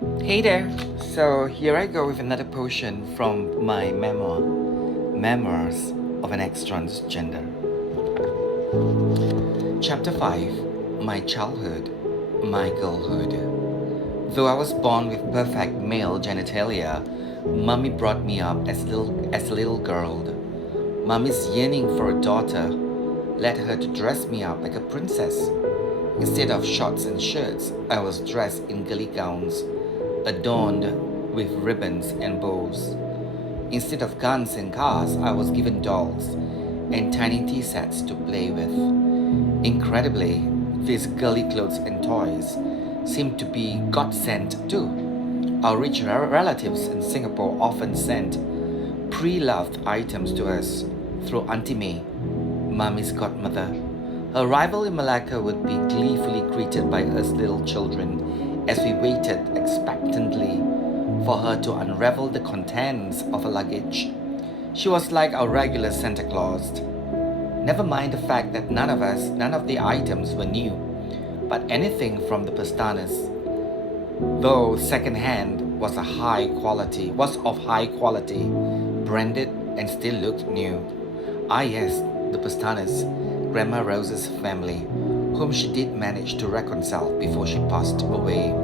Hey there! So here I go with another portion from my Memoirs of an Ex-Transgender. Chapter 5 My Childhood, My Girlhood. Though I was born with perfect male genitalia, Mummy brought me up as a little girl. Mummy's yearning for a daughter led her to dress me up like a princess. Instead of shorts and shirts, I was dressed in girly gowns adorned with ribbons and bows. Instead of guns and cars, I was given dolls and tiny tea sets to play with. Incredibly, these girly clothes and toys seemed to be God sent too. Our rich relatives in Singapore often sent pre-loved items to us through Auntie May, Mummy's godmother. Her arrival in Malacca would be gleefully greeted by us little children as we waited expectantly for her to unravel the contents of her luggage. She was like our regular Santa Claus. Never mind the fact that none of the items were new, but anything from the Pastanas, though second-hand, was of high quality, branded and still looked new. Ah yes, the Pastanas, Grandma Rose's family, whom she did manage to reconcile before she passed away.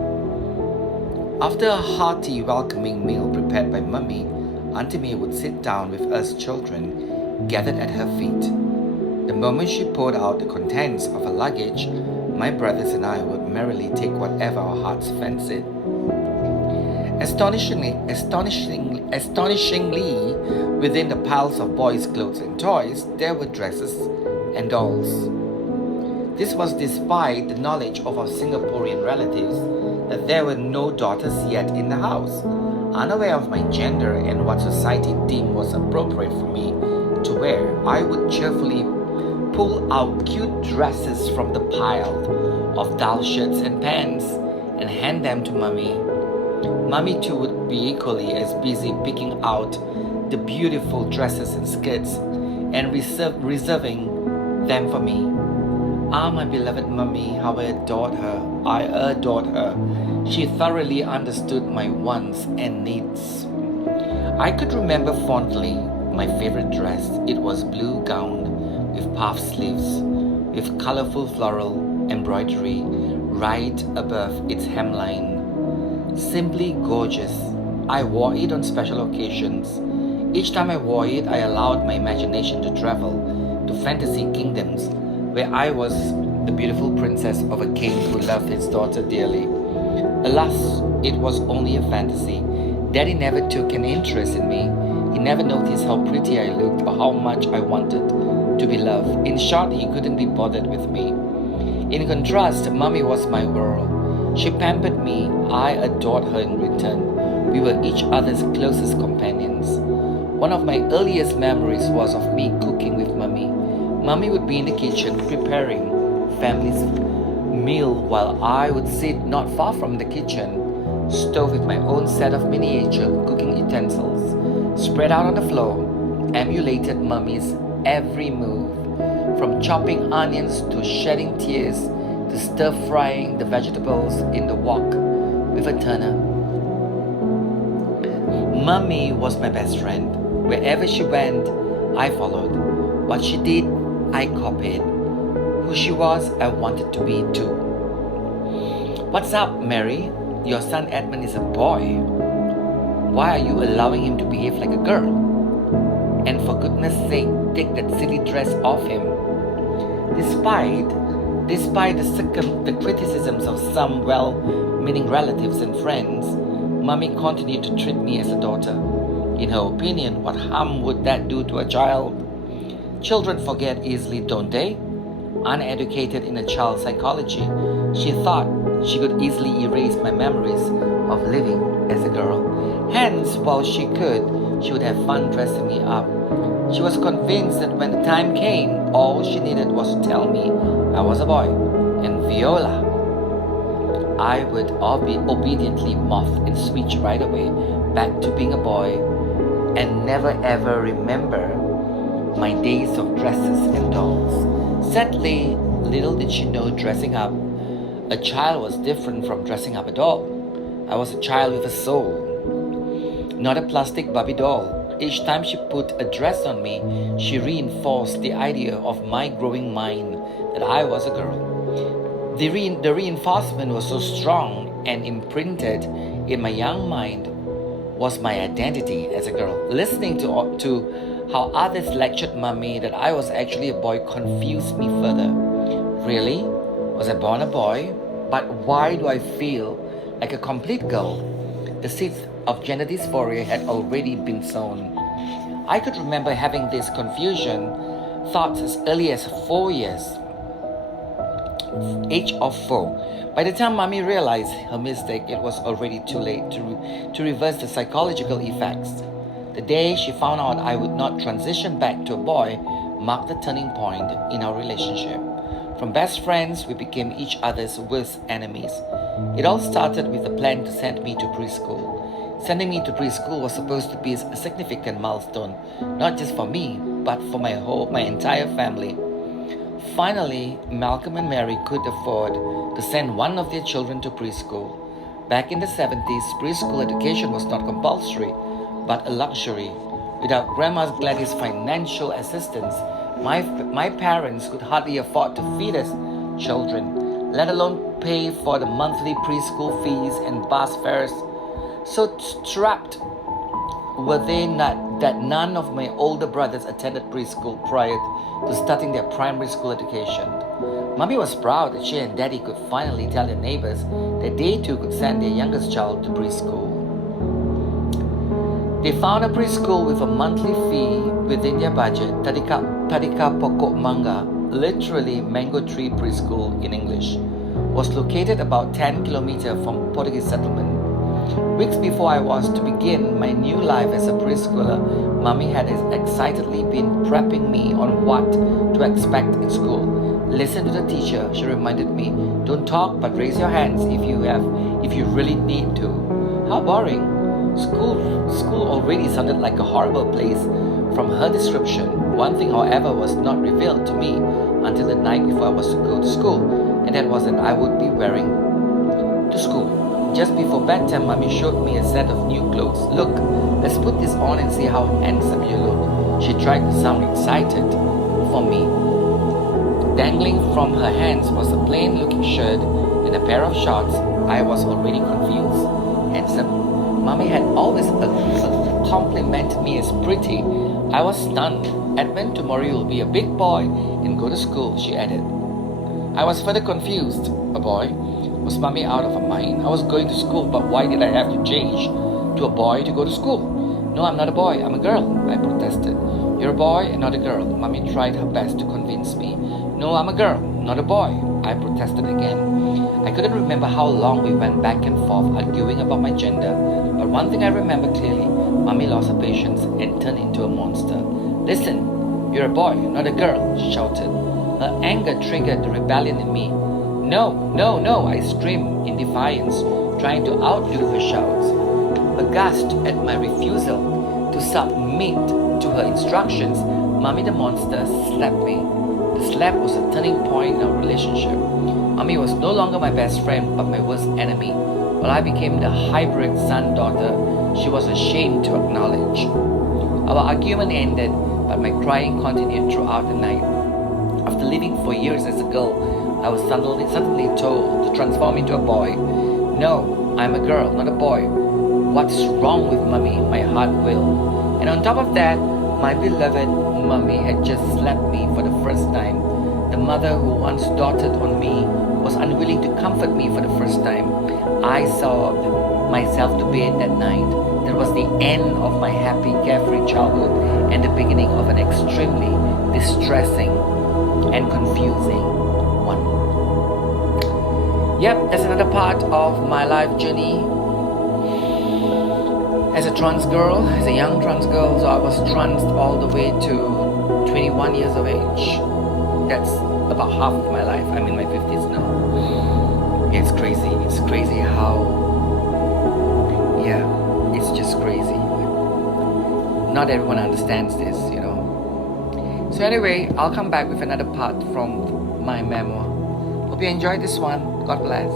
After a hearty welcoming meal prepared by Mummy, Auntie May would sit down with us children gathered at her feet. The moment she poured out the contents of her luggage, my brothers and I would merrily take whatever our hearts fancied. Astonishingly, within the piles of boys' clothes and toys, there were dresses and dolls. This was despite the knowledge of our Singaporean relatives that there were no daughters yet in the house. Unaware of my gender and what society deemed was appropriate for me to wear, I would cheerfully pull out cute dresses from the pile of dull shirts and pants and hand them to Mummy. Mummy too would be equally as busy picking out the beautiful dresses and skirts and reserving them for me. Ah, my beloved Mummy, how I adored her. She thoroughly understood my wants and needs. I could remember fondly my favorite dress. It was blue gown with puff sleeves, with colorful floral embroidery right above its hemline. Simply gorgeous. I wore it on special occasions. Each time I wore it, I allowed my imagination to travel to fantasy kingdoms where I was the beautiful princess of a king who loved his daughter dearly. Alas, it was only a fantasy. Daddy never took an interest in me. He never noticed how pretty I looked or how much I wanted to be loved. In short, he couldn't be bothered with me. In contrast, Mummy was my world. She pampered me. I adored her in return. We were each other's closest companions. One of my earliest memories was of me cooking with Mummy. Mummy would be in the kitchen preparing family's meal while I would sit not far from the kitchen stove with my own set of miniature cooking utensils spread out on the floor, emulated Mummy's every move, from chopping onions to shedding tears to stir-frying the vegetables in the wok with a turner. Mummy was my best friend. Wherever she went, I followed. What she did, I copied. Who she was, I wanted to be too. What's up, Mary? Your son Edmund is a boy. Why are you allowing him to behave like a girl? And for goodness sake, take that silly dress off him. Despite the criticisms of some well-meaning relatives and friends, Mummy continued to treat me as a daughter. In her opinion, what harm would that do to a child? Children forget easily, don't they? Uneducated in a child's psychology, she thought she could easily erase my memories of living as a girl. Hence, while she could, she would have fun dressing me up. She was convinced that when the time came, all she needed was to tell me I was a boy. And Viola, I would obediently morph and switch right away back to being a boy and never ever remember my days of dresses and dolls. Sadly, little did she know dressing up a child was different from dressing up a doll. I was a child with a soul, not a plastic Barbie doll. Each time she put a dress on me, she reinforced the idea of my growing mind that I was a girl. The reinforcement was so strong and imprinted in my young mind was my identity as a girl. Listening to how others lectured mommy that I was actually a boy confused me further. Really? Was I born a boy? But why do I feel like a complete girl? The seeds of gender dysphoria had already been sown. I could remember having this confusion thoughts as early as 4 years. Age of 4. By the time mommy realized her mistake, it was already too late to reverse the psychological effects. The day she found out I would not transition back to a boy marked the turning point in our relationship. From best friends, we became each other's worst enemies. It all started with a plan to send me to preschool. Sending me to preschool was supposed to be a significant milestone, not just for me, but for my entire family. Finally, Malcolm and Mary could afford to send one of their children to preschool. Back in the 70s, preschool education was not compulsory, but a luxury. Without Grandma Gladys' financial assistance, my parents could hardly afford to feed us children, let alone pay for the monthly preschool fees and bus fares. So strapped were they not that none of my older brothers attended preschool prior to starting their primary school education. Mommy was proud that she and Daddy could finally tell their neighbors that they too could send their youngest child to preschool. They found a preschool with a monthly fee within their budget, Tadika Pokok Manga, literally Mango Tree Preschool in English, was located about 10 kilometers from Portuguese settlement. Weeks before I was to begin my new life as a preschooler, Mommy had excitedly been prepping me on what to expect in school. Listen to the teacher, she reminded me. Don't talk, but raise your hands if you really need to. How boring. School already sounded like a horrible place from her description. One thing, however, was not revealed to me until the night before I was to go to school, and that was that I would be wearing to school. Just before bedtime, Mommy showed me a set of new clothes. Look, let's put this on and see how handsome you look. She tried to sound excited for me. Dangling from her hands was a plain-looking shirt and a pair of shorts. I was already confused. Handsome? Mommy had always complimented me as pretty. I was stunned. Edmund, tomorrow you'll be a big boy and go to school, she added. I was further confused. A boy? Was Mommy out of her mind? I was going to school, but why did I have to change to a boy to go to school? No, I'm not a boy, I'm a girl, I protested. You're a boy and not a girl. Mommy tried her best to convince me. No, I'm a girl, not a boy, I protested again. I couldn't remember how long we went back and forth arguing about my gender, but one thing I remember clearly, Mommy lost her patience and turned into a monster. Listen, you're a boy, not a girl, she shouted. Her anger triggered the rebellion in me. No, no, no, I screamed in defiance, trying to outdo her shouts. Aghast at my refusal to submit to her instructions, Mommy the monster slapped me. The slap was a turning point in our relationship. Mommy was no longer my best friend, but my worst enemy. While I became the hybrid son-daughter she was ashamed to acknowledge. Our argument ended, but my crying continued throughout the night. After living for years as a girl, I was suddenly told to transform into a boy. No, I'm a girl, not a boy. What's wrong with Mommy? My heart wailed. And on top of that, my beloved Mommy had just slapped me for the first time. The mother who once doted on me was unwilling to comfort me for the first time. I sobbed myself to bed that night. That was the end of my happy, carefree childhood and the beginning of an extremely distressing and confusing one. Yep, that's another part of my life journey as a trans girl, as a young trans girl. So I was trans all the way to 21 years of age. That's about half of my life. I'm in my 50s now. It's crazy. It's crazy how, it's just crazy. Not everyone understands this, you know. So anyway, I'll come back with another part from my memoir. Hope you enjoyed this one. God bless.